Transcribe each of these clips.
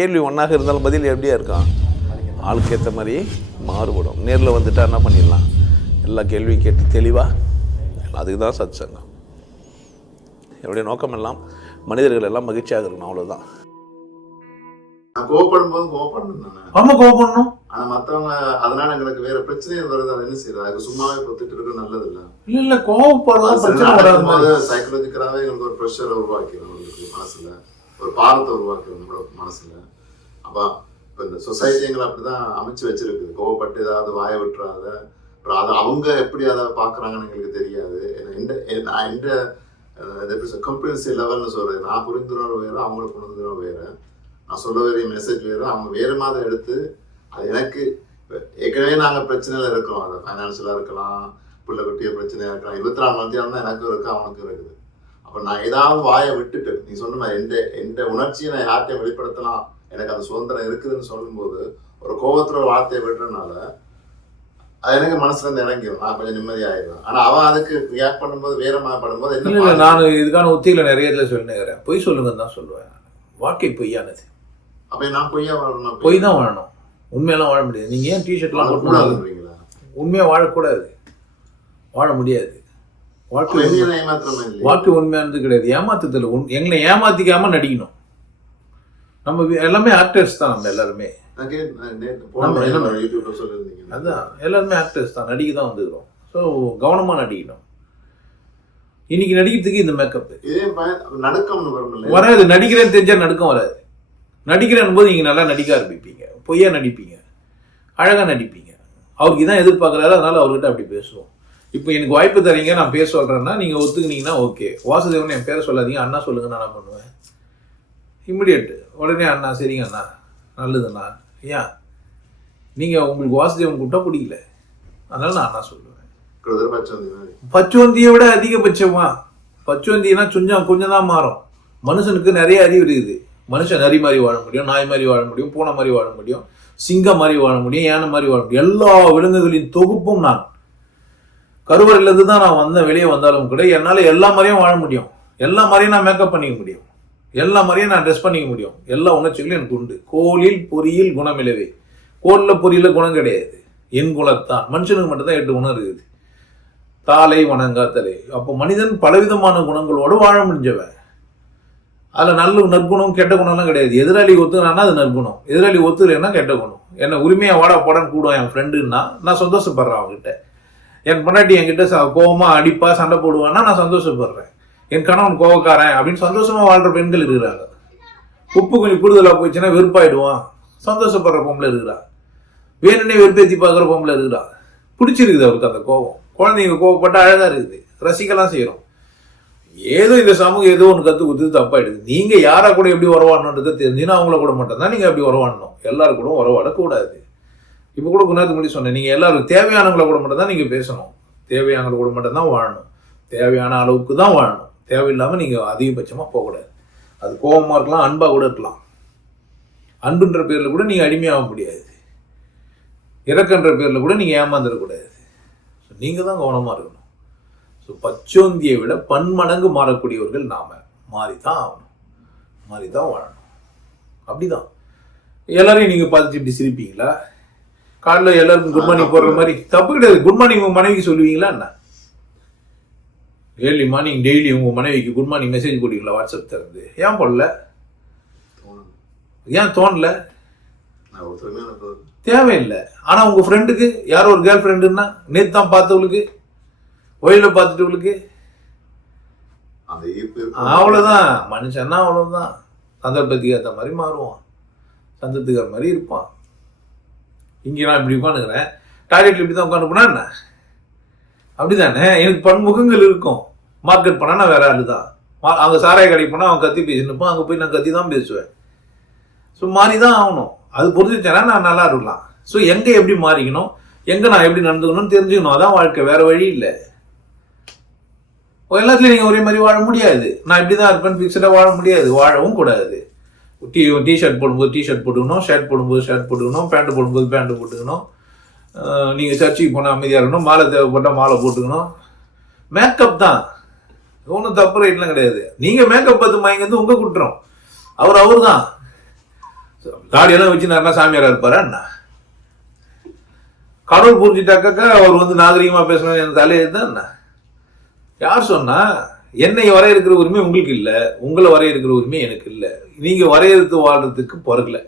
கேள்வி ஒன்றாக இருந்தாலும் பதில் எப்படியா இருக்கும்? ஆளுக்கு ஏற்ற மாதிரி மாறுபடும். நேரில் வந்துட்டா என்ன பண்ணிடலாம்? எல்லா கேள்வியும் கேட்டு தெளிவாக அதுக்கு தான் சத் சங்கம் என்னுடைய நோக்கம் எல்லாம் மனிதர்கள் எல்லாம் மகிழ்ச்சியாக இருக்கணும் அவ்வளோதான் நான் கோவப்படும் போது கோவப்படணும் ஆமா கோவப்படணும். ஆனா மத்தவங்க அதனால எங்களுக்கு வேற பிரச்சனைகள் வருது அது என்ன செய்யறது அதுக்கு சும்மாவே பொத்துட்டு இருக்க நல்லது இல்ல இல்ல இல்ல கோவப்படுறது பிரச்சனை வராது. மாதிரி. சைக்கலாஜிக்கலாவே எங்களுக்கு ஒரு ப்ரெஷரை உருவாக்கிடும் மனசுல. ஒரு பாரத்தை உருவாக்குது நம்மளோட மனசுல. அப்போ இப்போ இந்த சொசைட்டிங்களை அப்படிதான் அமைச்சு வச்சிருக்குது. கோவப்பட்டு ஏதாவது வாய விட்டுறாத அப்புறம் அதை அவங்க எப்படி அதை பார்க்குறாங்கன்னு எங்களுக்கு தெரியாது. ஏன்னா இந்த எ- நான் இந்த கம்பெனிசி லெவல்னு சொல்றேன் நான் புரிந்துணர்வு வேறு அவங்களுக்கு புரிந்துணர்வு வேறு. நான் சொல்ல வேண்டிய மெசேஜ் வேறு அவங்க வேறு மாதிரி எடுத்து அது எனக்கு ஏற்கனவே நாங்கள் பிரச்சனையில் இருக்கிறோம் அது ஃபைனான்ஷியலாக இருக்கலாம் பிள்ளை குட்டிய பிரச்சனையாக இருக்கலாம். இருபத்தி நாலு மத்தியானம் தான் எனக்கும் இருக்குது அவனுக்கும் இருக்குது. அப்போ நான் ஏதாவது வாயை விட்டுட்டு நீ சொன்ன எந்த எந்த உணர்ச்சியை நான் யார்கிட்டையும் வெளிப்படுத்தலாம் எனக்கு அந்த சுதந்திரம் இருக்குதுன்னு சொல்லும்போது ஒரு கோவத்துல ஒரு வார்த்தையை விடுறதுனால அது எனக்கு மனசுல இருந்து இறங்கிடும் நான் கொஞ்சம் நிம்மதியாயிடுவேன். ஆனா அவன் அதுக்கு ரியாக்ட் பண்ணும்போது வேற மாதிரி பண்ணும்போது இல்ல என்ன? நான் இதுக்கான உத்தியில நிறைய இதுல சொல்லினுக்கிறேன். பொய் சொல்லுங்கன்னு தான் சொல்லுவேன் வாழ்க்கை பொய்யானது. அப்ப நான் பொய்யா வாழணும்? பொய் தான் வாழணும். உண்மையெல்லாம் வாழ முடியாது. நீங்க ஏன் டிஷர்ட்லாம் போட்டு கூடாதுன்றீங்களா உண்மையா வாழக்கூடாது. வாழ முடியாது. வாழ்க்கை வாழ்க்கை உண்மையானது கிடையாது. ஏமாத்துதல் உண் எங்களை ஏமாத்திக்காம நடிக்கணும். நம்ம எல்லாமே ஆக்டர்ஸ் தான் நம்ம எல்லாருமே. அதான் எல்லாருமே ஆக்டர்ஸ் தான். நடிக்க தான் வந்துக்கிறோம் ஸோ கவனமா நடிக்கணும். இன்னைக்கு நடிக்கிறதுக்கு இந்த மேக்கப் இல்லையா? வராது. நடிக்கிறேன்னு தெரிஞ்சா நடுக்கம் வராது. நடிக்கிறேன் போது நீங்க நல்லா நடிக்க ஆரம்பிப்பீங்க. பொய்யா நடிப்பீங்க. அழகா நடிப்பீங்க. அவருக்கு இதான் எதிர்பார்க்குறாரு. அதனால அவர்கிட்ட அப்படி பேசுவோம். இப்போ எனக்கு வாய்ப்பு தரீங்க நான் பேச சொல்றேன்னா நீங்க ஒத்துக்குனீங்கன்னா ஓகே வாசுதேவன் என் பேரை சொல்லாதீங்க அண்ணா சொல்லுங்க நான் பண்ணுவேன்? இமிடியட் உடனே அண்ணா சரிங்க அண்ணா நல்லதுண்ணா ஏன்? நீங்க உங்களுக்கு வாசுதேவன் கூப்பிட்டா பிடிக்கல. அதனால நான் அண்ணா சொல்லுவேன். கிருதர் பச்சந்தி மாதிரி பச்சுவந்தியை விட அதிகபட்சமா? பச்சுவந்தினா கொஞ்சம் கொஞ்சம் தான் மாறும். மனுஷனுக்கு நிறைய அறிவு இருக்குது. மனுஷன் நரி மாதிரி வாழ முடியும் நாய் மாதிரி வாழ முடியும் பூனை மாதிரி வாழ முடியும் சிங்கம் மாதிரி வாழ முடியும் யானை மாதிரி வாழ முடியும். எல்லா விலங்குகளின் தொகுப்பும் நான் கருவறையிலேருந்து தான் நான் வந்தேன் வெளியே வந்தாலும் கூட என்னால் எல்லா மாதிரியும் வாழ முடியும். எல்லா மாதிரியும் நான் மேக்கப் பண்ணிக்க முடியும். எல்லா மாதிரியும் நான் ட்ரெஸ் பண்ணிக்க முடியும். எல்லா உணர்ச்சிகளும் எனக்கு உண்டு. கோலில் பொறியில் குணமிலவே. கோலில் பொறியில் குணம் கிடையாது. என் குலத்தான். மனுஷனுக்கு மட்டும்தான் எட்டு குணம் இருக்குது. தாலை வணங்காத்தலை அப்போ மனிதன் பலவிதமான குணங்களோடு வாழ முடிஞ்சவன். அதில் நல்ல நற்குணம் கெட்ட குணம்லாம் கிடையாது. எதிராளி ஒத்துக்கிறான்னா அது நற்குணம். எதிராளி ஒத்துக்கலைன்னா கெட்ட குணம். என்ன உரிமையாக வாடா போடான்னு கூடும் என் ஃப்ரெண்டுன்னா நான் சந்தோஷப்படுறேன் அவங்ககிட்ட என் பொண்டாட்டி என்கிட்ட ச கோவமா அடிப்பா சண்டை போடுவான்னா நான் சந்தோஷப்படுறேன். என் கணவன் கோவக்காரன் அப்படின்னு சந்தோஷமா வாழ்ற பெண்கள் இருக்கிறாங்க. உப்பு கொஞ்சம் கூடுதலாக போயிடுச்சுன்னா வெறுப்பாயிடுவான். சந்தோஷப்படுற பொம்பளை இருக்கிறா. வேணுன்னே வெறுப்பேத்தி பார்க்குற பொம்பளை இருக்கிறா. பிடிச்சிருக்குது அவருக்கு அந்த கோவம். குழந்தைங்க கோவப்பட்டு அழகாக இருக்குது. ரசிக்கலாம் செய்கிறோம் ஏதோ இந்த சமூகம் ஏதோ ஒன்று கற்று கொடுத்து தப்பாயிடுது. நீங்கள் யாரா கூட எப்படி உறவாடணுன்றதை தெரிஞ்சுன்னா அவங்கள கூட மட்டும்தான் நீங்கள் அப்படி உறவாடணும். எல்லாரும் கூட உறவாடக்கூடாது. இப்போ கூட குணத்துக்கு முடி சொன்னேன். நீங்கள் எல்லாரும் தேவையானவங்கள கூட மட்டும் தான் நீங்கள் பேசணும். தேவையானவங்கள கூட மட்டும் தான் வாழணும். தேவையான அளவுக்கு தான் வாழணும். தேவையில்லாமல் நீங்கள் அதிகபட்சமாக போகக்கூடாது. அது கோபமாக இருக்கலாம் அன்பாக கூட இருக்கலாம். அன்புன்ற பேரில் கூட நீங்கள் அடிமையாக முடியாது. இறக்குன்ற பேரில் கூட நீங்கள் ஏமாந்துடக்கூடாது. ஸோ நீங்கள் தான் கவனமாக இருக்கணும். ஸோ பச்சோந்தியை விட பன்மடங்கு மாறக்கூடியவர்கள் நாம. தான் ஆகணும். மாறி தான் வாழணும். அப்படிதான். எல்லாரையும் நீங்கள் பார்த்துட்டு இப்படி சிரிப்பீங்களா? காலைல எல்லாருக்கும் குட் மார்னிங் போடுற மாதிரி தப்பு கிடையாது. குட் மார்னிங் உங்க மனைவிக்கு சொல்லுவீங்களா என்ன? ஏர்லி மார்னிங் டெய்லி உங்க மனைவிக்கு குட் மார்னிங் மெசேஜ் போடுவீங்களா வாட்ஸ்அப் திறந்து? ஏன் போடல. ஏன் தோணல? தேவையில்லை. ஆனா உங்க ஃப்ரெண்டுக்கு யாரோ ஒரு கேர்ள் ஃப்ரெண்டுன்னா நேத்து தான் பார்த்தவளுக்கு ஒயில பார்த்துட்டவளுக்கு. அவ்வளவுதான். மனுஷன்னா அவ்வளவுதான். சந்தர்ப்பத்துக்கு ஏற்ற மாதிரி மாறுவான். சந்தத்துக்கு மாதிரி இருப்பான். இங்கே நான் இப்படி உட்காந்துக்கிறேன். டாய்லெட்டில் இப்படி தான் உட்காந்து போனா என்ன? அப்படிதானே? எனக்கு பன்முகங்கள் இருக்கும். மார்க்கெட் பண்ணால் நான் வேற ஆள் தான் மா- சாராய கடைக்கு போனால் அவன் கத்தி பேசினுப்பான் அங்கே போய் நான் கத்தி தான் பேசுவேன். ஸோ மாறி தான் ஆகணும். அது புரிஞ்சுச்சேன்னா நான் நல்லா இருக்கலாம். ஸோ எங்கே எப்படி மாறிக்கணும்? எங்கே நான் எப்படி நடந்துக்கணும்னு தெரிஞ்சுக்கணும். அதான் வாழ்க்கை. வேறு வழி இல்லை. எல்லாத்துலேயும் நீங்கள் ஒரே மாதிரி வாழ முடியாது. நான் இப்படி தான் இருப்பேன் ஃபிக்ஸடாக வாழ முடியாது. வாழவும் கூடாது. டி டிஷர்ட் போடும்போது டிஷர்ட் போட்டுக்கணும் ஷர்ட் போடும்போது ஷர்ட் போட்டுக்கணும் பேண்ட் போடும்போது பேண்ட் போட்டுக்கணும். நீங்கள் சர்ச்சுக்கு போனால் அமைதியாக இருக்கணும் மாலை தேவைப்பட்டால் மாலை போட்டுக்கணும். மேக்கப் தான். ஒன்றும் தப்பு ரைட்லாம் கிடையாது. நீங்கள் மேக்கப் பார்த்து மயங்கிறது உங்கள் குற்றம். அவர் அவர் தான் தாடியெல்லாம் வச்சு நான் சாமியாரா இருப்பாரா என்ன? கடவுள் புரிஞ்சுட்டாக்காக்கா அவர் வந்து நாகரிகமாக பேசணும் என் தலையெழுத்து என்ன? யார் சொன்னா? என்னை வரையறுக்கிற உரிமை உங்களுக்கு இல்லை. உங்களை வரையறுக்கிற உரிமை எனக்கு இல்லை. நீங்கள் வரையறுத்து வாழ்றதுக்கு பிறகுல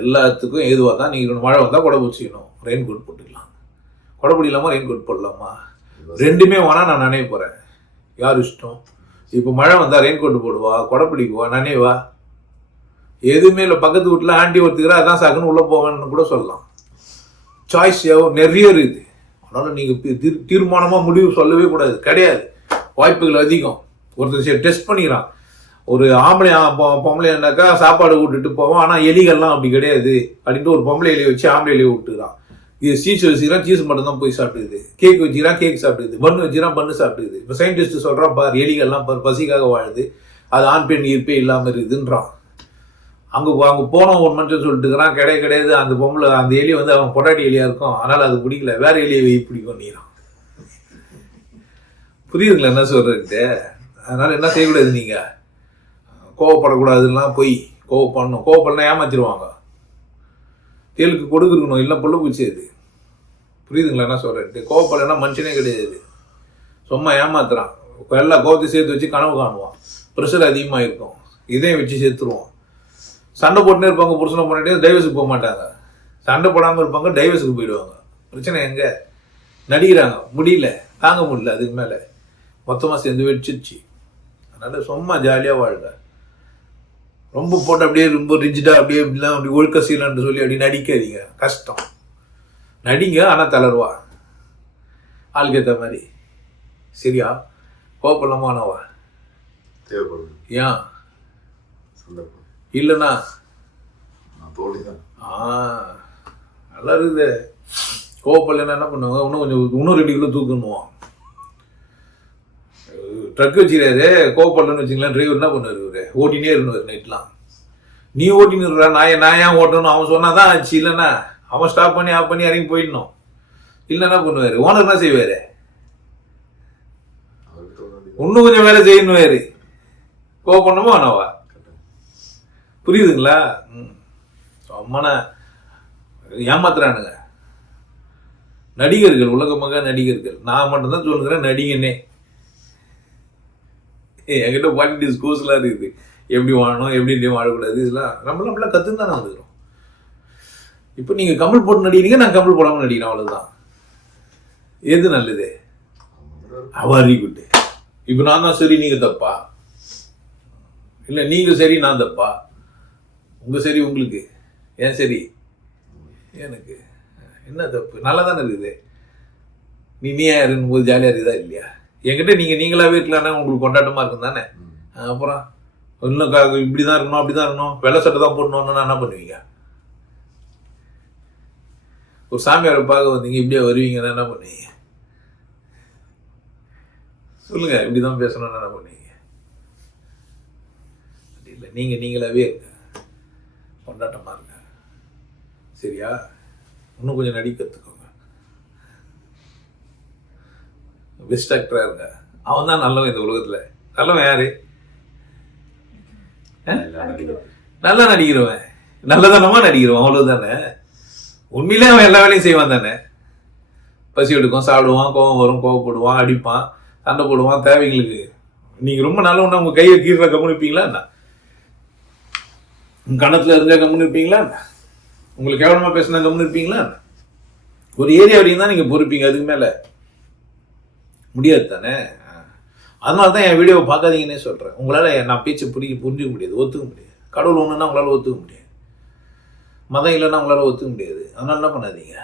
எல்லாத்துக்கும் எதுவாக தான் நீங்கள் மழை வந்தால் கொடை பிடிச்சிக்கணும். ரெயின் கோட் போட்டுக்கலாம். கொடை பிடிக்கலாமா ரெயின் கோட் போடலாமா? ரெண்டுமே வேணால் நான் நினைய போகிறேன் யார் இஷ்டம்? இப்போ மழை வந்தால் ரெயின் கோட் போடுவா கொடை பிடிக்குவா நினைவா? எதுவுமே இல்லை. பக்கத்து வீட்டில் ஆண்டி ஒருத்துக்கிறா அதான் சாக்குன்னு உள்ளே போவேன்னு கூட சொல்லலாம். சாய்ஸ் நிறைய இருக்குது. அதனால் நீங்கள் தீர்மானமாக முடிவு சொல்லவே கூடாது. கிடையாது. வாய்ப்புகள் அதிகம். ஒருத்தர் சரி டெஸ்ட் பண்ணிக்கிறான். ஒரு ஆம்பளை பொம்பளைனாக்கா சாப்பாடு விட்டுட்டு போவோம் ஆனால் எலிகள்லாம் அப்படி கிடையாது. அப்படின்ட்டு ஒரு பொம்பளை எலியை வச்சு ஆம்பளை எலியை விட்டுக்கிறான். இது சீஸ் வச்சுக்கிறான் சீஸ் மட்டும் தான் போய் சாப்பிடுது கேக் வச்சுக்கிறான் கேக் சாப்பிடுது பன்னு வச்சுக்கிறான் பன்னு சாப்பிடுது இப்போ சயின்டிஸ்ட் சொல்கிறான் பார் எலிகள்லாம் பார் பசிக்காக வாழுது. அது ஆண் பெண் ஈர்ப்பே இல்லாமல் இருக்குதுன்றான். அங்கே அங்கே போனோம் ஒரு மனுஷன் சொல்லிட்டுக்கிறான் கிடையாது கிடையாது. அந்த பொம்பளை அந்த எலி வந்து அவன் பொட்டாட்டி எலியாக இருக்கும். அதனால் அது பிடிக்கல. வேறு எலியை வை பிடிக்கும் நீரான் புரியுதுங்களா என்ன சொல்றேன்ட்டு அதனால் என்ன செய்யக்கூடாது நீங்கள் கோவப்படக்கூடாதுலாம் போய் கோவப்படணும் கோவப்படலாம் ஏமாத்திடுவாங்க தேலுக்கு கொடுக்கணும் இல்லை புள்ள பூச்சி அது. புரியுதுங்களா என்ன சொல்கிறேன் கோவப்படலைன்னா மனுஷனே கிடையாது. சும்மா ஏமாத்துறான். எல்லா கோவத்தை சேர்த்து வச்சு கனவு காணுவான். ப்ரெஷர் அதிகமாக இருக்கும் இதையும் வச்சு சேர்த்துருவோம் சண்டை போட்டுனே இருப்பாங்க புருஷனை பண்ணிட்டு டைவர்ஸுக்கு போக மாட்டாங்க. சண்டை போடாமல் இருப்பாங்க டைவர்ஸுக்கு போயிடுவாங்க. பிரச்சனை எங்கே? நடிக்கிறாங்க. முடியல. தாங்க முடியல அதுக்கு மேலே. மொத்தமாக சேர்ந்து வெடிச்சிருச்சு. அதனால சும்மா ஜாலியாக வாழ்க ரொம்ப போட்டு அப்படியே ரொம்ப ரிஜிடாக அப்படியே இப்படிலாம் அப்படி ஒழுக்க சீலன்னு சொல்லி அப்படி நடிக்காதீங்க. கஷ்டம். நடிங்க ஆனால் தளருவா. ஆளுக்கு ஏற்ற மாதிரி. சரியா? கோப்பலாமானவா தேவைப்படுது. ஏன்? சந்தர்ப்பம். இல்லைண்ணா. ஆ நல்லா இருக்குது. கோவப்படலைன்னா என்ன பண்ணுவாங்க? இன்னும் கொஞ்சம் இன்னும் ரெண்டு கிலோ தூக்கணுவான் ட்ரக் வச்சுக்கிறாரு கோவப்படலன்னு வச்சுக்கலாம் டிரைவர் என்ன பண்ணுவார் இவர்? ஓட்டினே இருந்தவர் நைட்லாம். நீ ஓட்டினுறா நான் ஏன் நான் ஏன் ஓட்டணும்? அவன் சொன்னாதான் ஆச்சு இல்லைண்ணா அவன் ஸ்டாப் பண்ணி ஆஃப் பண்ணி இறங்கி போயிடணும். இல்லை என்ன பண்ணுவார்? ஓனர் என்ன செய்வார்? இன்னும் கொஞ்சம் வேலை செய்யணுவாரு கோவப்படணுமா அண்ணவா புரியுதுங்களா? ம். அம்மன ஏமாத்துறானுங்க. நடிகர்கள் உலகமாக நடிகர்கள். நான் மட்டும்தான் சொல்லுகிறேன் நடிகனே. என்கிட்ட பாட்டி டிஸ்கோர்ஸ்லாம் இருக்குது. எப்படி வாழணும் எப்படி இப்படி வாழக்கூடாது இதெல்லாம் நம்மளாம் அப்படிலாம் கற்றுன்னு தான் வந்துக்கிறோம். இப்போ நீங்கள் கமல் போட்டு நடிக்கிறீங்க நான் கமல் போடாமல் நடிக்கிறேன் அவ்வளோதான் எது நல்லது? அவாரி குட்டு. இப்போ நான் தான் சரி நீங்கள் தப்பா? இல்லை நீங்கள் சரி நான் தப்பா? உங்கள் சரி உங்களுக்கு? ஏன் சரி? எனக்கு. என்ன தப்பு? நல்லா தானே இருக்குது. நீ நீ யாருன்னு போது ஜாலியாக இருக்குதா இல்லையா? என்கிட்ட நீங்கள் நீங்களாவே இருக்கலாம்னா உங்களுக்கு கொண்டாட்டமாக இருக்கும் தானே? அப்புறம் இன்னும் இப்படி தான் இருக்கணும் அப்படி தான் இருக்கணும். வெள்ளை சட்டை தான் போடணும்னு என்ன பண்ணுவீங்க? ஒரு சாமியாரை பார்க்க வந்தீங்க இப்படியே வருவீங்கன்னா என்ன பண்ணுவீங்க? சொல்லுங்க இப்படி தான் பேசணும்னு என்ன பண்ணுவீங்க? அப்படி இல்லை நீங்கள் நீங்களாவே இருங்க. கொண்டாட்டமாக இருங்க. சரியா? இன்னும் கொஞ்சம் நடிக்க கற்றுக்கோங்க பெஸ்ட் ஆக்டராக இருங்க அவன் தான் நல்லவன் இந்த உலகத்தில். நல்லவன் யாரு? நல்லா நடிக்கிறவன். நல்லதனமா நடிக்கிறவன். அவ்வளவுதானே? உண்மையிலே அவன் எல்லா வேலையும் செய்வான் தானே? பசி எடுக்கும் சாப்பிடுவான் கோவம் வரும் கோவப்படுவான் அடிப்பான் சண்டை போடுவான் தேவைங்களுக்கு நீங்க ரொம்ப நல்லவனா உங்க கையை கீழே கம்முன்னு இருப்பீங்களா என்ன? உங்க கணத்துல இருந்தா கம்முன்னு இருப்பீங்களா என்ன? உங்களுக்கு கேவலமா பேசினா கம்முன்னு இருப்பீங்களா ஒரு ஏரியா வரைக்கும் தான் நீங்க பொறுப்பீங்க அதுக்கு மேல. முடியாது தானே அதனால தான் என் வீடியோவை பார்க்காதீங்கன்னே சொல்கிறேன் உங்களால் நான் பேச்சு புரிய புரிஞ்சிக்க முடியாது. ஒத்துக்க முடியாது. கடவுள் ஒன்றுனா உங்களால் ஒத்துக்க முடியாது. மதம் இல்லைன்னா உங்களால் ஒத்துக்க முடியாது. அதனால என்ன பண்ணாதீங்க?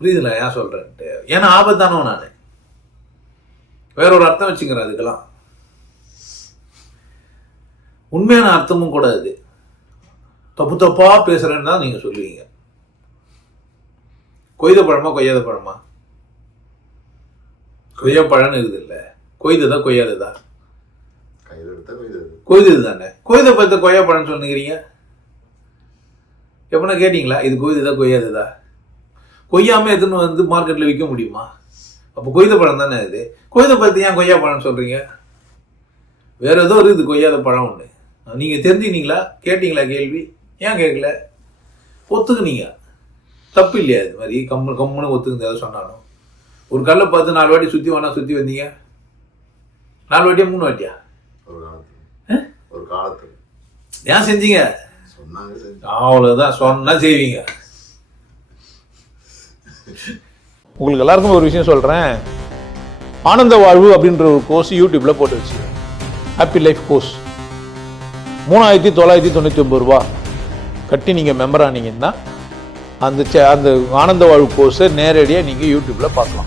புரியுதுல? ஏன் சொல்கிறேன்ட்டு ஏன்னா ஆபத்தானவன் நான் வேற ஒரு அர்த்தம் வச்சுக்கிறேன் அதுக்கெல்லாம். உண்மையான அர்த்தமும் கூட அது. தப்பு தப்பாக பேசுகிறேன்னு தான் நீங்கள் சொல்லுவீங்க. கொய்த பழமா கொய்யாத பழமா? கொய்யா பழம்னு இருக்குது இல்லை? கொய்ததா கொய்யாததா? கையில் எடுத்தா இது கொய்தது. தானே கொய்த பார்த்து கொய்யா பழம்னு சொன்னுக்கிறீங்க எப்படின்னா கேட்டிங்களா? இது கொய்ததா கொய்யாததா? கொய்யாம எடுத்துன்னு வந்து மார்க்கெட்டில் விற்க முடியுமா? அப்போ கொய்த பழம் தானே இது. கொய்த பார்த்து ஏன் கொய்யா பழம்னு சொல்கிறீங்க வேற ஏதோ இருக்குது கொய்யாத பழம் ஒன்று நீங்கள் தெரிஞ்சுக்கினீங்களா? கேட்டிங்களா கேள்வி? ஏன் கேட்கல? ஒத்துக்குனீங்க. தப்பு இல்லையா இது மாதிரி? கம்மு கம்முன்னு ஒத்துக்குங்க எதை சொன்னாலும். ஒரு கல்லை பார்த்து நாலு வாட்டி சுற்றி வேணா சுற்றி வந்தீங்க? நாலு வாட்டியா மூணு வாட்டியா? ஒரு காலத்துல ஒரு காலத்துல ஏன் செஞ்சீங்க? சொன்னாங்க அவ்வளோதான் சொன்னால் செய்வீங்க. உங்களுக்கு எல்லாருக்கும் ஒரு விஷயம் சொல்கிறேன் ஆனந்த வாழ்வு அப்படின்ற ஒரு கோர்ஸ் யூடியூப்பில் போட்டு வச்சு. ஹாப்பி லைஃப் கோர்ஸ் மூணாயிரத்தி தொள்ளாயிரத்தி தொண்ணூற்றி ஒம்பது ரூபா கட்டி நீங்கள் மெம்பர் ஆனீங்கன்னா அந்த சே- அந்த ஆனந்த வாழ்வு கோர்ஸை நேரடியாக நீங்கள் யூடியூப்பில் பார்க்கலாம்.